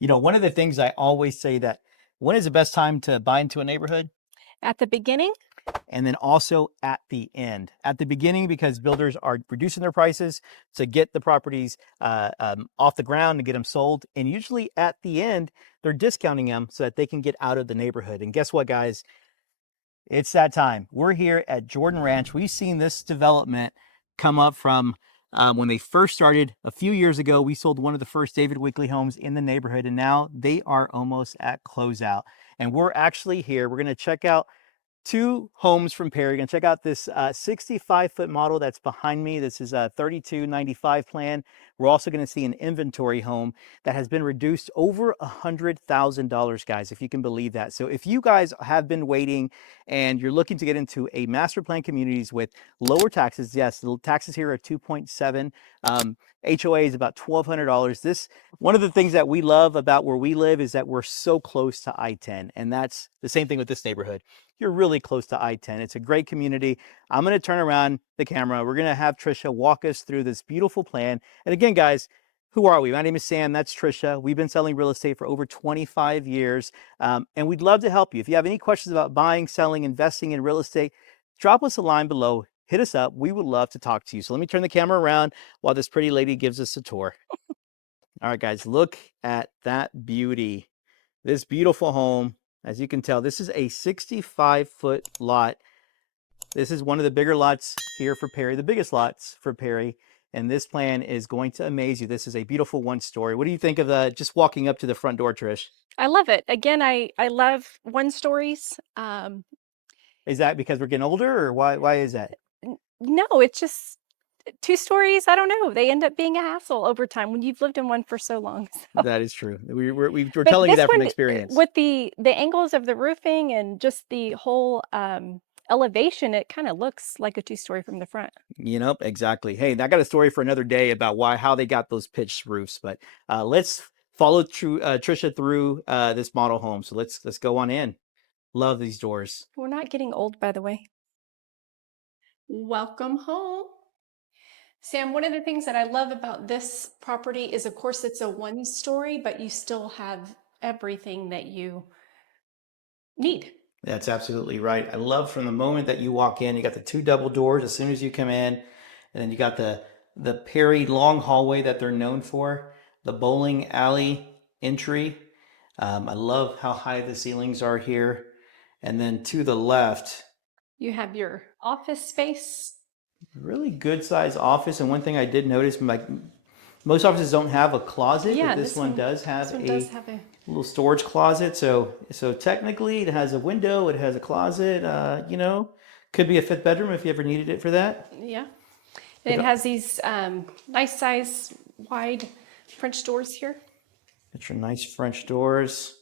You know, one of the things I always say that when is the best time to buy into a neighborhood? At the beginning, And then also at the end. At the beginning, because builders are reducing their prices to get the properties off the ground and get them sold. And usually at the end, they're discounting them so that they can get out of the neighborhood. And guess what, guys? It's that time. We're here at Jordan Ranch. We've seen this development come up from when they first started a few years ago. We sold one of the first David Weekley homes in the neighborhood, and now they are almost at closeout. And we're actually here. We're going to check out two homes from Perry. You're gonna check out this 65-foot model that's behind me. This is a 3295 plan. We're also gonna see an inventory home that has been reduced over $100,000, guys, if you can believe that. So if you guys have been waiting and you're looking to get into a master plan communities with lower taxes, yes, the taxes here are 2.7. HOA is about $1,200. One of the things that we love about where we live is that we're so close to I-10, and that's the same thing with this neighborhood. You're really close to I-10. It's a great community. I'm going to turn around the camera. We're going to have Tricia walk us through this beautiful plan. And again, guys, who are we? My name is Sam. That's Tricia. We've been selling real estate for over 25 years, and we'd love to help you. If you have any questions about buying, selling, investing in real estate, drop us a line below. Hit us up. We would love to talk to you. So let me turn the camera around while this pretty lady gives us a tour. All right, guys, look at that beauty. This beautiful home. As you can tell, this is a 65-foot lot. This is one of the bigger lots here for Perry, the biggest lots for Perry. And this plan is going to amaze you. This is a beautiful one-story. What do you think of just walking up to the front door, Trish? I love it. Again, I love one stories. Is that because we're getting older, or why is that? No, it's just two stories. I don't know. They end up being a hassle over time when you've lived in one for so long. So. That is true. We're But telling you this that from one, experience. with the angles of the roofing and just the whole elevation, it kind of looks like a two-story from the front. You know, exactly. Hey, I got a story for another day about how they got those pitched roofs. But let's follow Tricia through this model home. So let's go on in. Love these doors. We're not getting old, by the way. Welcome home. Sam, one of the things that I love about this property is, of course, it's a one story, but you still have everything that you need. That's absolutely right. I love from the moment that you walk in, you got the two double doors as soon as you come in, and then you got the Perry long hallway that they're known for, the bowling alley entry. I love how high the ceilings are here. And then to the left, You have your office space. really good size office. And one thing I did notice, like most offices don't have a closet, Yeah, but this one does this have one does a have a, little storage closet. So technically, it has a window. It has a closet. You know, could be a fifth bedroom if you ever needed it for that. yeah. And it has these nice size, wide French doors here. Got your nice French doors.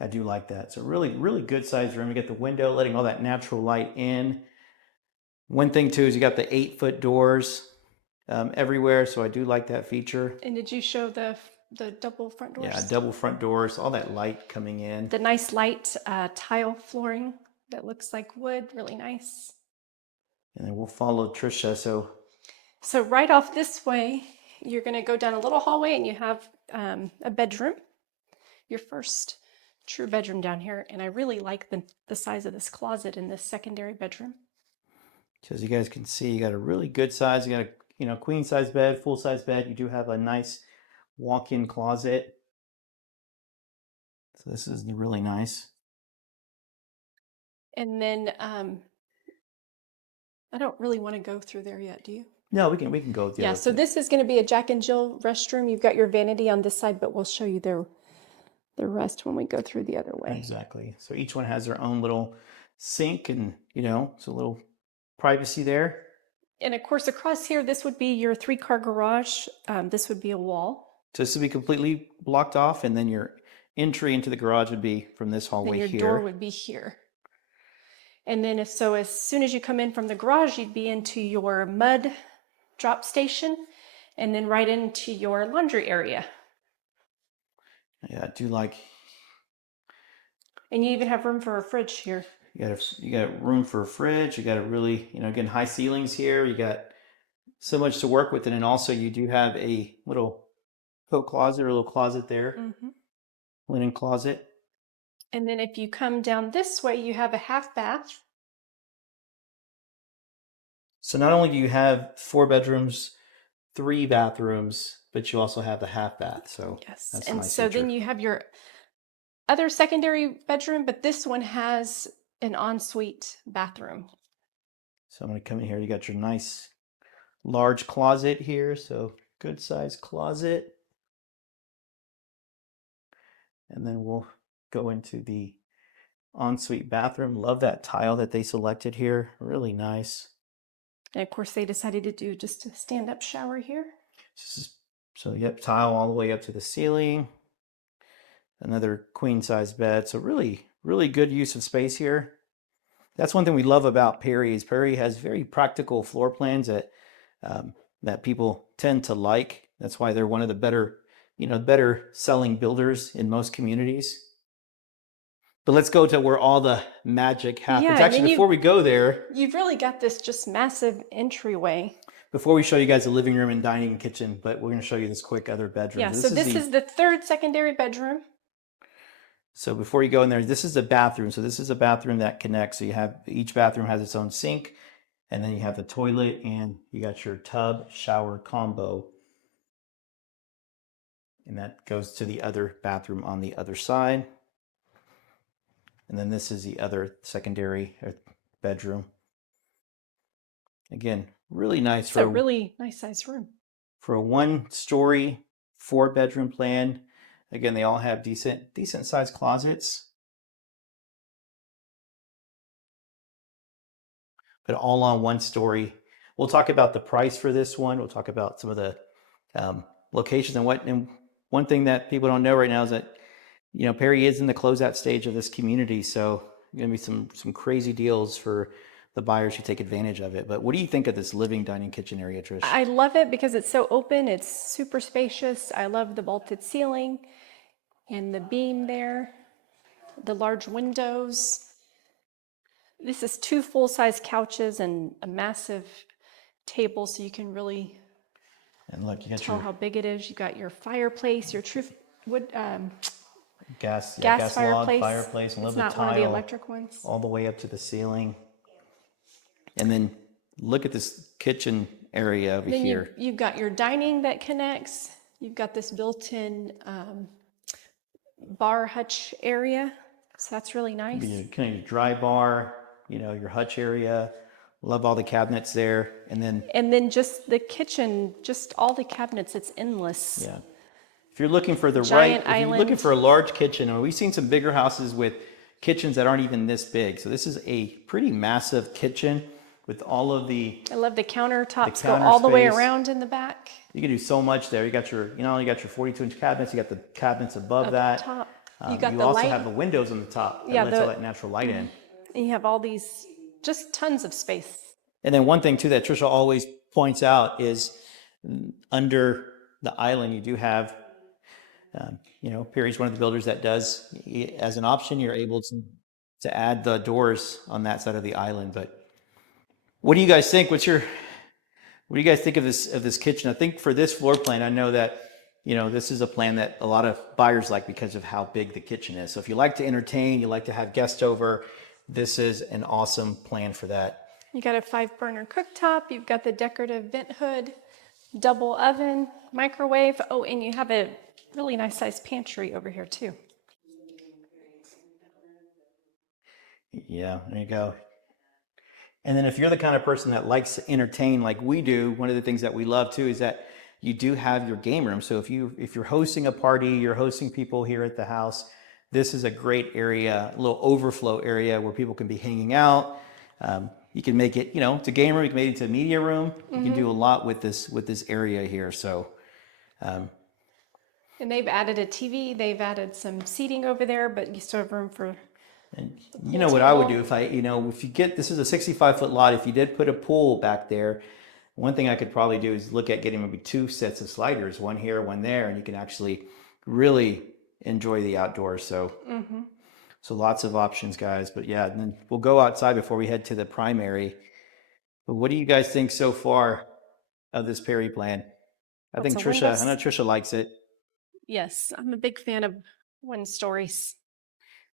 I do like that. It's a really good sized room. You get the window letting all that natural light in. One thing too is you got the 8-foot doors everywhere, so I do like that feature. And did you show the double front doors? Yeah, double front doors, all that light coming in. The nice light tile flooring that looks like wood, really nice. And then we'll follow Tricia. So right off this way, you're going to go down a little hallway and you have a bedroom, your first true bedroom down here. And I really like the size of this closet in this secondary bedroom. So as you guys can see, you got a really good size. You got a queen size bed, full size bed. You do have a nice walk-in closet. So this is really nice. And then I don't really want to go through there yet, do you? No, we can go. Yeah, so this is going to be a Jack and Jill restroom. You've got your vanity on this side, but we'll show you the rest when we go through the other way. Exactly. So each one has their own little sink and, so a little privacy there. And of course, across here, this would be your 3-car garage. This would be a wall. So this would be completely blocked off, and then your entry into the garage would be from this hallway and your door would be here. And then as soon as you come in from the garage, you'd be into your mud drop station and then right into your laundry area. Yeah, I do like. And you even have room for a fridge here. You got room for a fridge. You got a really, again, high ceilings here. You got so much to work with. And then also you do have a little coat closet or a little closet there, Mm-hmm. linen closet. And then if you come down this way, you have a half bath. So not only do you have 4 bedrooms, 3 bathrooms, but you also have the half bath. So Yes. that's a And nice so feature. then you have your other secondary bedroom, but this one has an ensuite bathroom. So I'm going to come in here. You got your nice large closet here. So good size closet. And then we'll go into the ensuite bathroom. Love that tile that they selected here. Really nice. And of course, they decided to do just a stand-up shower here. So yep, tile all the way up to the ceiling. Another queen size bed. So really, really good use of space here. That's one thing we love about Perry is Perry has very practical floor plans that people tend to like. That's why they're one of the better selling builders in most communities. But let's go to where all the magic happens. Yeah, and then Actually, before we go there, you've really got this just massive entryway. before we show you guys the living room and dining and kitchen, but we're going to show you this quick other bedroom. Yeah, so this is the third secondary bedroom. So before you go in there, this is a bathroom. So this is a bathroom that connects. So you have each bathroom has its own sink, and then you have the toilet, and you got your tub shower combo. And that goes to the other bathroom on the other side. And then this is the other secondary bedroom. Again, really nice It's a really nice size room. For a 1-story, 4-bedroom plan. Again, they all have decent sized closets. But all on 1 story. We'll talk about the price for this one. We'll talk about some of the locations and one thing that people don't know right now is that Perry is in the closeout stage of this community, so going to be some crazy deals for the buyers who take advantage of it. But what do you think of this living dining kitchen area, Trish? I love it because it's so open. It's super spacious. I love the vaulted ceiling and the beam there, the large windows. This is 2 full-size couches and a massive table, so you can really tell how big it is. You got your fireplace, your true wood gas fireplace. log fireplace, and love the not tile one of the electric ones. all the way up to the ceiling. And then look at this kitchen area over here. You've got your dining that connects. You've got this built-in bar hutch area, so that's really nice. Kind of your dry bar, your hutch area. Love all the cabinets there, and then just the kitchen, just all the cabinets. It's endless. Yeah. If you're looking for if you're looking for a large kitchen, and we've seen some bigger houses with kitchens that aren't even this big. So this is a pretty massive kitchen with all of I love the countertops go all the way around in the back. You can do so much there. You got your 42-inch cabinets. You got the cabinets above that. Top. You also have the windows on the top that lets all that natural light in. And you have all these, just tons of space. And then one thing too that Tricia always points out is under the island you do have, Perry's one of the builders that does, as an option, you're able to add the doors on that side of the island. But what do you guys think? What do you guys think of this kitchen? I think for this floor plan, I know that this is a plan that a lot of buyers like because of how big the kitchen is. So if you like to entertain, you like to have guests over, this is an awesome plan for that. You got a 5-burner cooktop. You've got the decorative vent hood, double oven, microwave. Oh, and you have a really nice sized pantry over here too. Yeah, there you go. And then if you're the kind of person that likes to entertain like we do, one of the things that we love too is that you do have your game room. So if you're hosting a party, you're hosting people here at the house, this is a great area, a little overflow area where people can be hanging out. You can make it, it's a game room. You can make it into a media room. You can do a lot with this area here. So, and they've added a TV. They've added some seating over there, but you still have room for. And you know what I would do if you get, this is a 65-foot lot. If you did put a pool back there, one thing I could probably do is look at getting maybe 2 sets of sliders, one here, one there, and you can actually really enjoy the outdoors. So, so lots of options, guys. But yeah, and then we'll go outside before we head to the primary. But what do you guys think so far of this Perry plan? I know Tricia likes it. Yes, I'm a big fan of 1 stories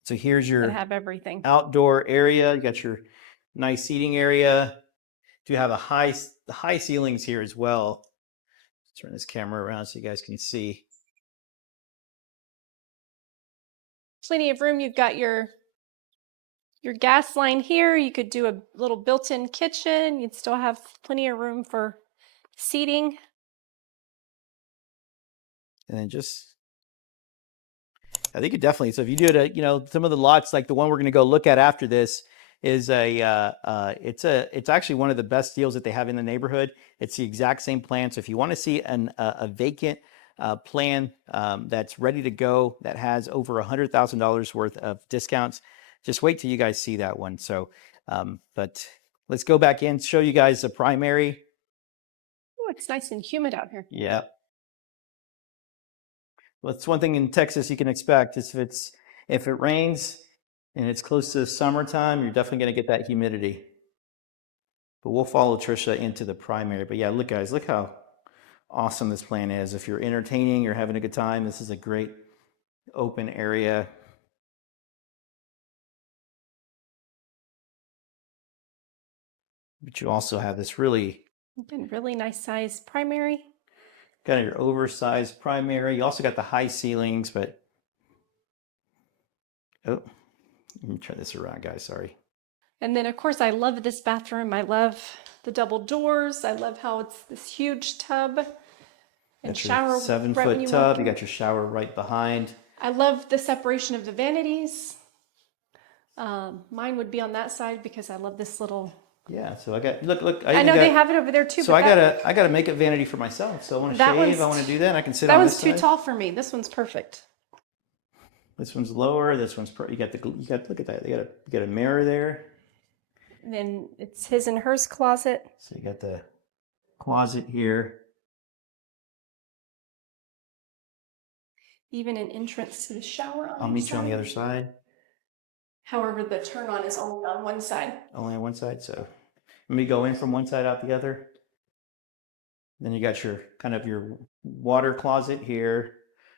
So here's that your have everything. outdoor area. You got your nice seating area. Do have high ceilings here as well. Let's turn this camera around so you guys can see. Plenty of room. You've got your gas line here. You could do a little built-in kitchen. You'd still have plenty of room for seating. And then I think it definitely. So if you do it, some of the lots like the one we're going to go look at after this is it's actually one of the best deals that they have in the neighborhood. It's the exact same plan. So if you want to see a vacant plan that's ready to go that has over $100,000 worth of discounts, just wait till you guys see that one. So, but let's go back in, show you guys the primary. Oh, it's nice and humid out here. Yeah. Well, that's one thing in Texas you can expect is if it rains and it's close to summertime, you're definitely going to get that humidity. But we'll follow Tricia into the primary. But yeah, look guys, look how awesome this plan is. If you're entertaining, you're having a good time, this is a great open area. But you also have this really nice size primary. kind of your oversized primary. You also got the high ceilings, but oh, let me try this around, guys. Sorry. And then, of course, I love this bathroom. I love the double doors. I love how it's this huge tub and shower. 7-foot tub. You got your shower right behind. I love the separation of the vanities. Mine would be on that side because I love this little. Yeah, so I got look. I know they have it over there too. So I gotta make a vanity for myself. So I want to shave. I want to do that. And I can sit on this side. That one's too tall for me. This one's perfect. This one's lower. This one's you got look at that. You got a mirror there. And then it's his and hers closet. So you got the closet here. Even an entrance to the shower. I'll meet you on the other side. However, the turn on is only on one side. Only on one side. So let me go in from one side out the other. Then you got your kind of your water closet here.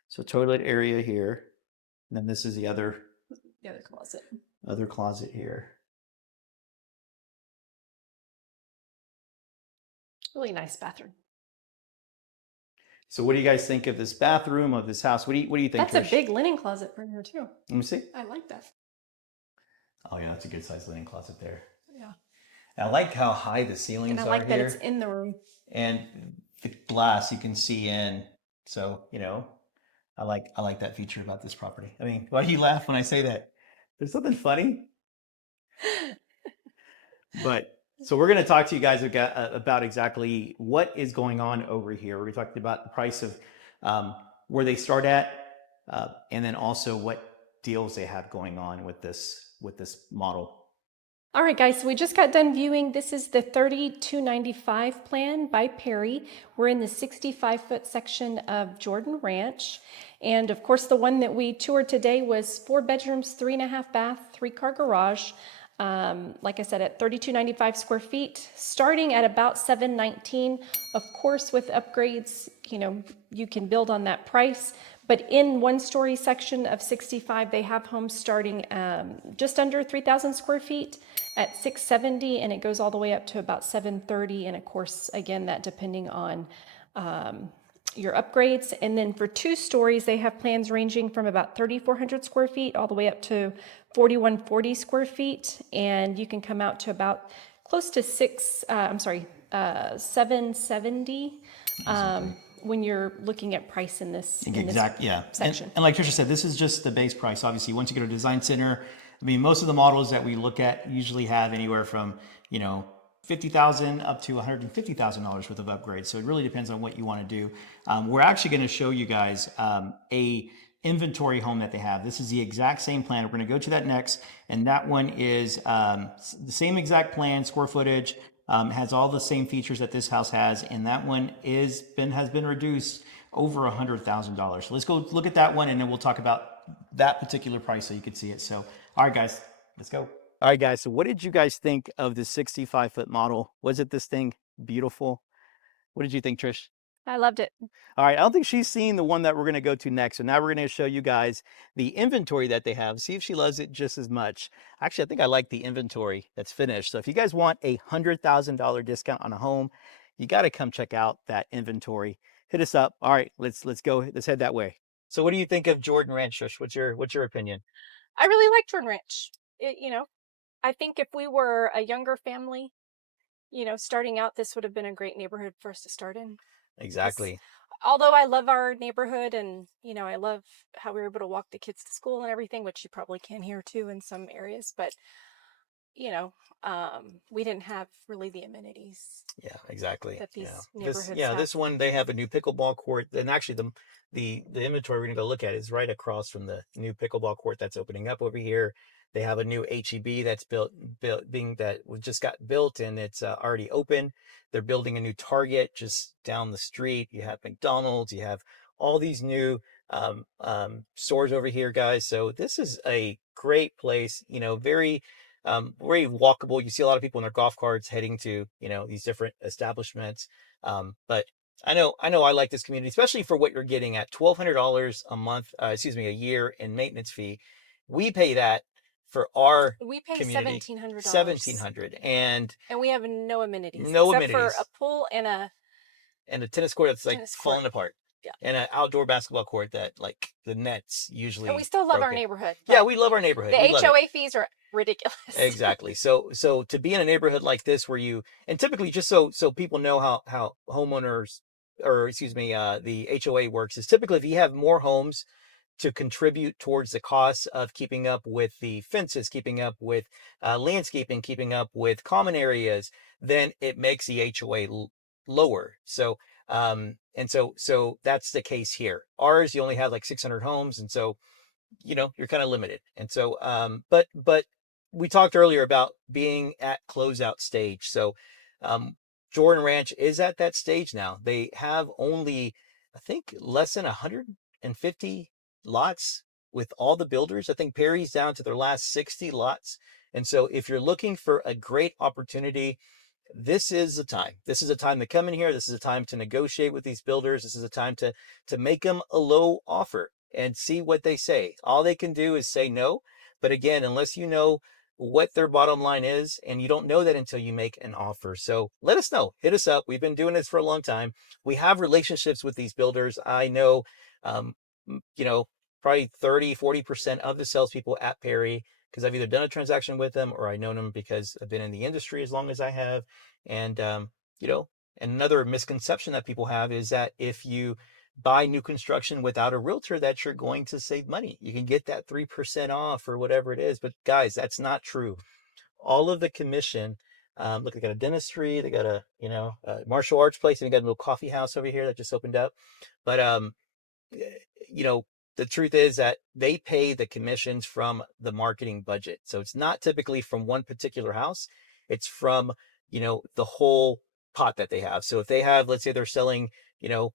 So toilet area here. And then this is the other closet. Other closet here. Really nice bathroom. So what do you guys think of this bathroom, of this house? What do you think, That's Trish? a big linen closet for here too. Let me see. I like that. Oh yeah, that's a good sized linen closet there. Yeah. I like how high the ceilings are here. And I like that it's in the room. And the glass you can see in. So, I like that feature about this property. I mean, why do you laugh when I say that? There's something funny. But so we're going to talk to you guys about exactly what is going on over here. We're talking about the price of where they start at, and then also what deals they have going on with this model. All right, guys, so we just got done viewing. This is the 3295 plan by Perry. We're in the 65-foot section of Jordan Ranch. And of course, the one that we toured today was 4 bedrooms, 3.5 bath, 3-car garage. Like I said, at 3295 square feet, starting at about $719. Of course, with upgrades, you can build on that price. But in 1-story section of 65, they have homes starting just under 3,000 square feet at $670, and it goes all the way up to about $730. And of course, again, that depending on your upgrades. And then for 2 stories, they have plans ranging from about 3,400 square feet all the way up to 4,140 square feet. And you can come out to about close to 770 when you're looking at price in this, section. And like Tricia said, this is just the base price. Obviously, once you go to a design center, I mean, most of the models that we look at usually have anywhere from, $50,000 up to $150,000 worth of upgrades. So it really depends on what you want to do. We're actually going to show you guys a inventory home that they have. This is the exact same plan. We're going to go to that next, and that one is the same exact plan, square footage, has all the same features that this house has, and that one has been reduced over $100,000. So let's go look at that one, and then we'll talk about that particular price so you can see it. So, all right, guys, let's go. All right, guys. So what did you guys think of the 65-foot model? Was it this thing beautiful? What did you think, Trish? I loved it. All right, I don't think she's seen the one that we're going to go to next. So now we're going to show you guys the inventory that they have. See if she loves it just as much. Actually, I think I like the inventory that's finished. So if you guys want a $100,000 discount on a home, you got to come check out that inventory. Hit us up. All right, let's go. Let's head that way. So what do you think of Jordan Ranch, Trish? What's your opinion? I really like Jordan Ranch. I think if we were a younger family, starting out, this would have been a great neighborhood for us to start in. Because Exactly. although I love our neighborhood and, I love how we were able to walk the kids to school and everything, which you probably can here too in some areas, but, you know, we didn't have really the amenities Yeah, exactly. that Yeah. these neighborhoods have. This one they have a new pickleball court. And actually the inventory we're gonna go look at is right across from the new pickleball court that's opening up over here. They have a new HEB that's built being that just got built and it's already open. They're building a new Target just down the street. You have McDonald's, you have all these new stores over here, guys. So this is a great place, very walkable. You see a lot of people in their golf carts heading to, these different establishments. But I like this community, especially for what you're getting at $1,200 a month, a year in maintenance fee. We pay that for our We pay community, $1,700 1700 and and we have no amenities no except for a amenities pool and a and a tennis court that's like tennis court. falling apart. Yeah. And an outdoor basketball court that like the net's And we usually still love our broken. neighborhood. Yeah, we love our neighborhood. The We love it. HOA fees are ridiculous. Exactly. So to be in a neighborhood like this where you and typically just so people know how homeowners or excuse me the HOA works is typically if you have more homes to contribute towards the costs of keeping up with the fences, keeping up with landscaping, keeping up with common areas, then it makes the HOA lower. So that's the case here. Ours, you only have like 600 homes, and so you're kind of limited. And so but we talked earlier about being at closeout stage. So um Jordan Ranch is at that stage now. They have only, I think, less than 150 lots with all the builders. I think Perry's down to their last 60 lots. And so if you're looking for a great opportunity, this is the time. This is a time to come in here. This is a time to negotiate with these builders. This is a time to make them a low offer and see what they say. All they can do is say no. But again, unless you know what their bottom line is, and you don't know that until you make an offer. So let us know. Hit us up. We've been doing this for a long time. We have relationships with these builders. I know, um, you know, probably 30, 40% of the salespeople at Perry because I've either done a transaction with them or I know them because I've been in the industry as long as I have. And, you know, and another misconception that people have is that if you buy new construction without a realtor, that you're going to save money. You can get that 3% off or whatever it is. But guys, that's not true. All of the commission, look, they got a dentistry, they got a martial arts place, and they got a little coffee house over here that just opened up. But you know, the truth is that they pay the commissions from the marketing budget. So it's not typically from one particular house. It's from, the whole pot that they have. So if they have, let's say they're selling, you know,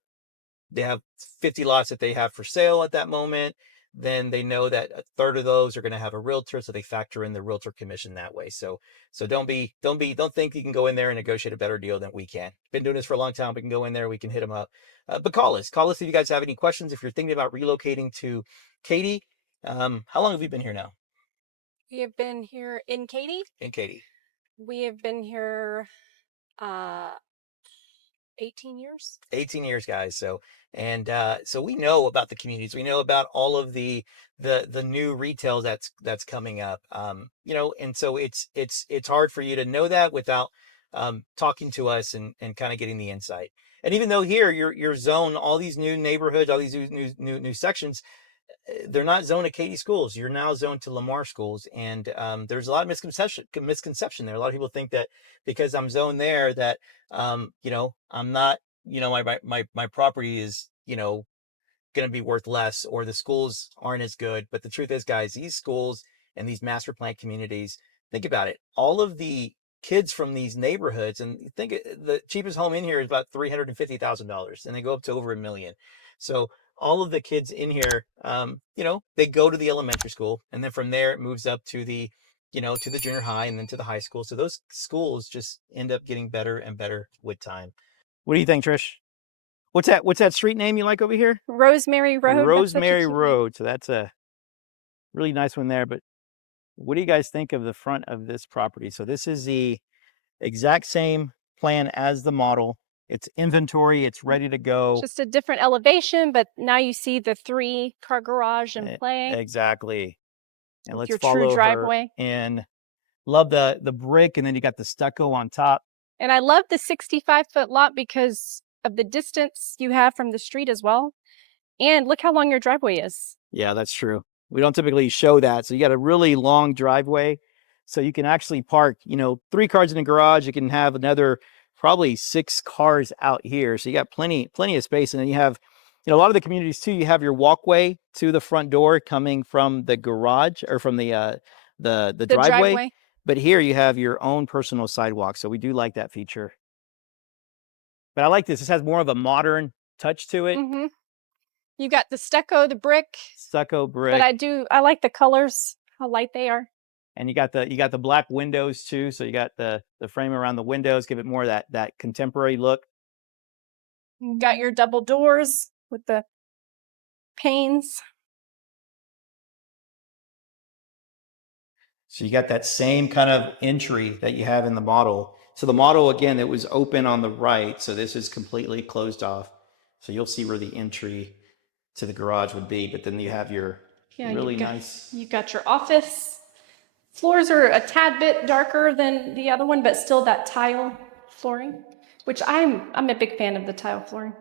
they have 50 lots that they have for sale at that moment, then they know that a third of those are going to have a realtor, so they factor in the realtor commission that way. So don't think you can go in there and negotiate a better deal than we can. Been doing this for a long time. We can go in there, we can hit them up. But call us if you guys have any questions. If you're thinking about relocating to Katy, how long have you been here now? We have been here in Katy. In Katy, We have been here uh 18 years. 18 years, guys. So we know about the communities. We know about all of the new retail that's coming up. And so it's hard for you to know that without talking to us and kind of getting the insight. And even though here your zone, all these new neighborhoods, all these new sections, they're not zoned to Katy schools. You're now zoned to Lamar schools, and there's a lot of misconception there. A lot of people think that because I'm zoned there, that I'm not, my property is, going to be worth less, or the schools aren't as good. But the truth is, guys, these schools and these master plan communities, think about it. All of the kids from these neighborhoods, and think the cheapest home in here is about $350,000, and they go up to over $1 million. So all of the kids in here, they go to the elementary school, and then from there it moves up to the junior high and then to the high school. So those schools just end up getting better and better with time. What do you think, Trish? What's that street name you like over here? Rosemary Road. That's such a Rosemary cute name. Road. So that's a really nice one there. But what do you guys think of the front of this property? So this is the exact same plan as the model. It's inventory, it's ready to go. Just a different elevation, but now you see the 3-car garage in play. Exactly. And With let's your true follow her driveway. in. Love the brick, and then you got the stucco on top. And I love the 65-foot lot because of the distance you have from the street as well. And look how long your driveway is. Yeah, that's true. We don't typically show that. So you got a really long driveway. So you can actually park, 3 cars in the garage. You can have another probably 6 cars out here. So you got plenty of space. And then you have, a lot of the communities too, you have your walkway to the front door coming from the garage or from the driveway. But here you have your own personal sidewalk. So we do like that feature. But I like this. This has more of a modern touch to it. Mm-hmm. You got the stucco, the brick. Stucco brick. But I like the colors, how light they are. And you got the black windows too. So you got the frame around the windows, give it more of that contemporary look. You got your double doors with the panes. So you got that same kind of entry that you have in the model. So the model, again, it was open on the right. So this is completely closed off. So you'll see where the entry to the garage would be. But then you have your really nice. You got your office. Floors are a tad bit darker than the other one, but still that tile flooring, which I'm a big fan of the tile flooring.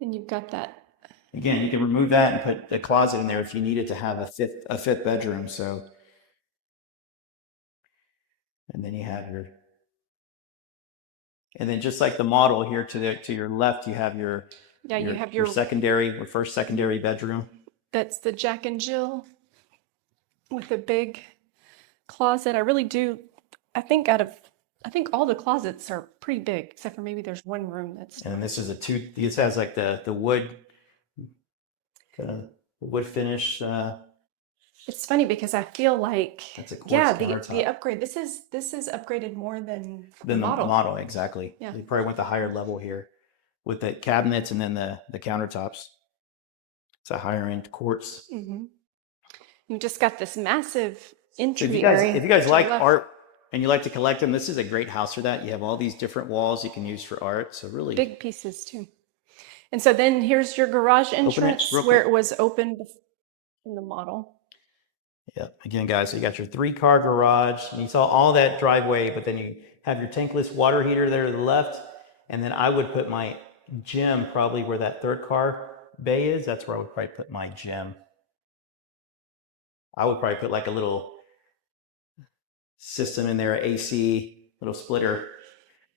And you've got that. Again, you can remove that and put the closet in there if you needed to have a fifth bedroom. So, and then you have and then just like the model here to your left, you have your secondary or first secondary bedroom. That's the Jack and Jill with a big closet. I think all the closets are pretty big, except for maybe there's one room that's. And this is this has like the wood finish. It's funny because I feel like That's a quartz the upgrade. This is upgraded more than the model. Exactly. Yeah. They probably went the higher level here with the cabinets and then the countertops. It's a higher end quartz. Mm-hmm. You just got this massive entry area. If you guys like art and you like to collect them, this is a great house for that. You have all these different walls you can use for art. So really big pieces too. And so then here's your garage entrance where it was open in the model. Yeah. Again, guys, so you got your 3-car garage and you saw all that driveway, but then you have your tankless water heater there to the left. And then I would put my gym probably where that 3rd-car bay is. That's where I would probably put my gym. I would probably put like a little system in there, AC, little splitter.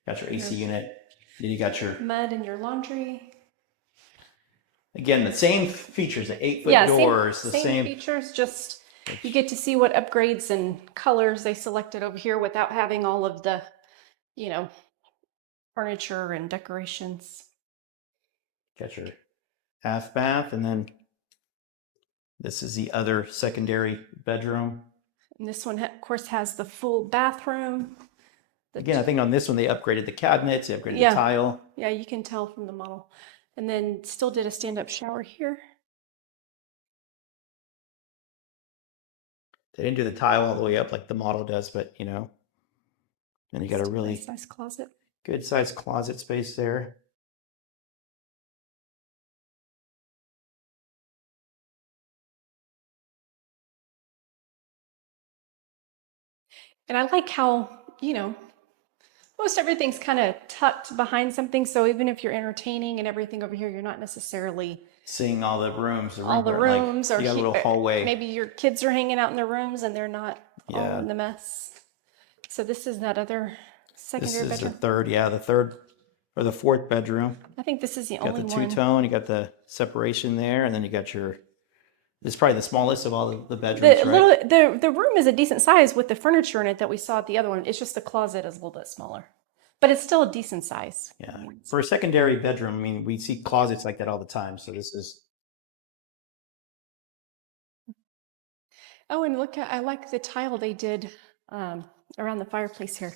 Got your AC unit. Then you got your mud in your laundry. Again, the same features, the 8-foot doors, same features, just you get to see what upgrades and colors they selected over here without having all of the, furniture and decorations. Got your half bath, and then this is the other secondary bedroom. And this one, of course, has the full bathroom. Again, I think on this one they upgraded the cabinets, they upgraded the tile. Yeah, you can tell from the model. And then still did a stand-up shower here. They didn't do the tile all the way up like the model does, but then you got a really nice size closet. Good size closet space there. And I like how, most everything's kind of tucked behind something. So even if you're entertaining and everything over here, you're not necessarily seeing all the rooms. All the rooms, like, you got a little hallway. Maybe your kids are hanging out in their rooms and they're not all in the mess. So this is that other secondary bedroom. This is the third or the 4th bedroom. I think this is the only one. Got the two-tone. You got the separation there, and then you got this is probably the smallest of all the bedrooms, right? The room is a decent size with the furniture in it that we saw at the other one. It's just the closet is a little bit smaller, but it's still a decent size. Yeah. For a secondary bedroom, I mean, we see closets like that all the time. So this is. Oh, and look, I like the tile they did around the fireplace here.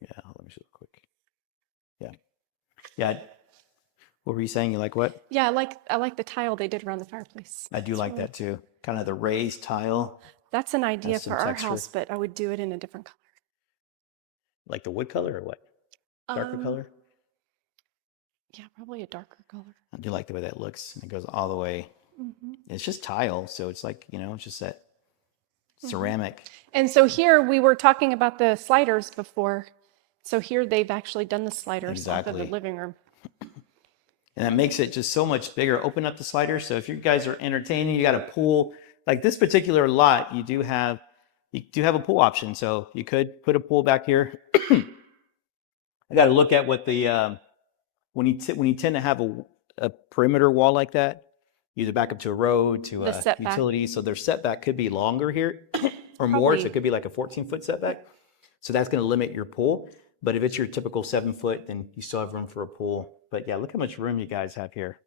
Yeah, let me see real quick. Yeah. What were you saying? You like what? Yeah, I like the tile they did around the fireplace. I do It's like really, that too. Kind of the raised tile that's an has idea some for our texture. house, but I would do it in a different color. Like the wood color or what? Darker Um, color? yeah, probably a darker color. I do like the way that looks. And it goes all the way. Hmm. It's just tile, so it's like, you know, it's just that Hmm. ceramic. And so here we were talking about the sliders before. So here they've actually done the sliders off of the Exactly. living room. And that makes it just so much bigger. Open up the slider. So if you guys are entertaining, you got a pool, like this particular lot, you do have a pool option. So you could put a pool back here. I got to look at what the when you tend to have a perimeter wall like that, either back up to a road to The a setback, utility, so their setback could be longer here or more. So it probably. could be like a 14-foot setback. So that's going to limit your pool. But if it's your typical 7-foot, then you still have room for a pool. But yeah, look how much room you guys have here.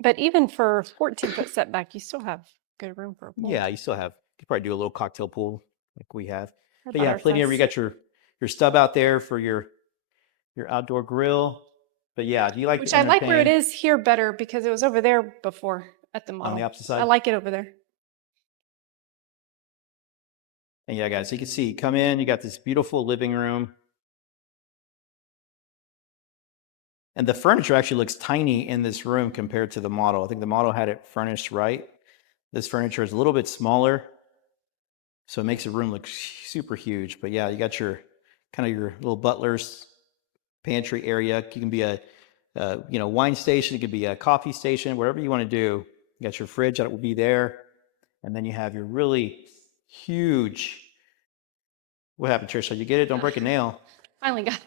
But even for 14-foot setback, you still have good room for a pool. Yeah, you still have. You could probably do a little cocktail pool like we have. Or But about yeah, our plenty of. You size. got your stub out there for your outdoor grill. But yeah, do you like Which to I like where it entertain is here better because it was over there before at the on the model. opposite I side? like it over there. And yeah, guys, so you can see, come in, you got this beautiful living room. And the furniture actually looks tiny in this room compared to the model. I think the model had it furnished right. This furniture is a little bit smaller, so it makes the room look super huge. But yeah, you got your kind of your little butler's pantry area. You can be a wine station. It could be a coffee station, whatever you want to do. You got your fridge that will be there, and then you have your really huge. What happened, Tricia? You get it? Don't break a nail. Finally got it.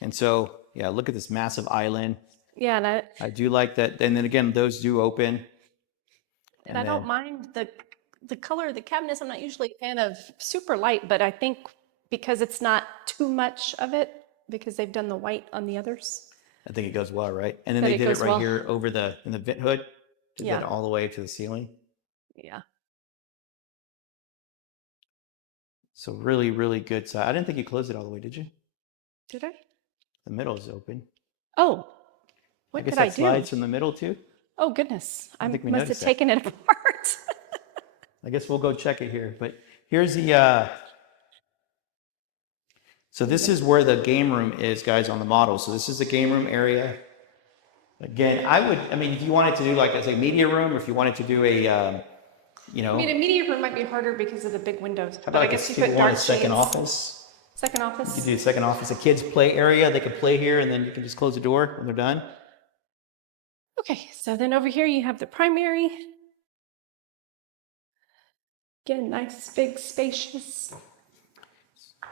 And so, yeah, look at this massive island. Yeah, I do like that. And then again, those do open. I And don't then mind the color of the cabinets. I'm not usually a fan of super light, but I think because it's not too much of it, because they've done the white on the others, I think it goes well, right? And then that they it did it goes right well. here over in the vent hood. Did that Yeah, all the way to the ceiling. yeah. So really, really good side. I didn't think you closed it all the way, did you? Did I? The middle is open. Oh, I what guess did I that do? slides from the middle too. Oh goodness, I I think we must have noticed that. taken it apart. I guess we'll go check it here. But here's so this is where the game room is, guys, on the model. So this is the game room area. Again, I mean, if you wanted to do like I say, media room, or if you wanted to do I mean, a media room might be harder because of the big windows, how but about I like guess you people put want dark a second shades. office? Second You could office. do a second office, a kids play area. They could play here, and then you can just close the door when they're done. Okay, so then over here you have the primary. Again, nice, big, spacious.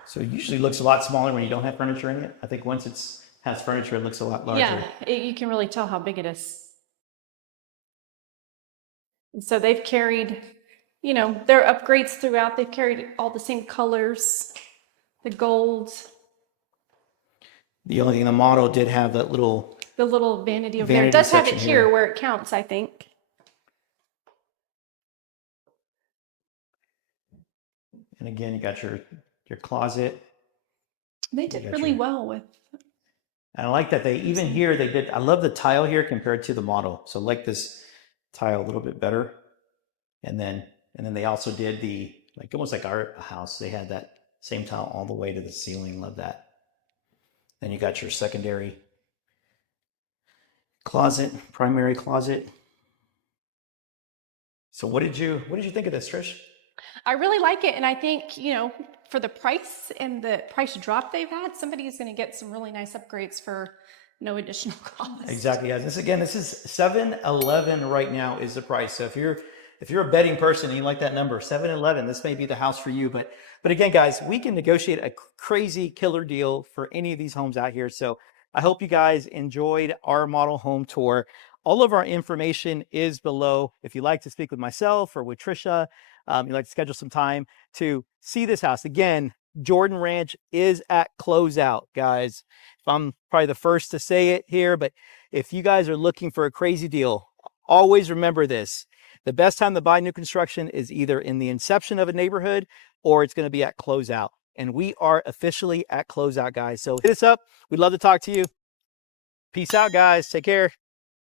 So it usually looks a lot smaller when you don't have furniture in it. I think once it's has furniture, it looks a lot larger. Yeah, you can really tell how big it is. And so they've carried, their upgrades throughout. They've carried all the same colors, the gold, The only thing the model did have that the little vanity over there. It vanity does have it section here where it counts, I think. And again, you got your closet. They did really well with. And I like that they even here they did. I love the tile here compared to the model. So I like this tile a little bit better. And then they also did the like almost like our house. They had that same tile all the way to the ceiling. Love that. Then you got your secondary closet, primary closet. So what did you think of this, Trish? I really like it, and I think for the price and the price drop they've had, somebody is going to get some really nice upgrades for no additional cost. Exactly, guys. This is 711 right now is the price. So if you're a betting person and you like that number, 711, this may be the house for you. But again, guys, we can negotiate a crazy killer deal for any of these homes out here. So I hope you guys enjoyed our model home tour. All of our information is below. If you'd like to speak with myself or with Tricia, you'd like to schedule some time to see this house. Again, Jordan Ranch is at closeout, guys. I'm probably the first to say it here, but if you guys are looking for a crazy deal, always remember this. The best time to buy new construction is either in the inception of a neighborhood or it's going to be at closeout. And we are officially at closeout, guys. So hit us up. We'd love to talk to you. Peace out, guys. Take care.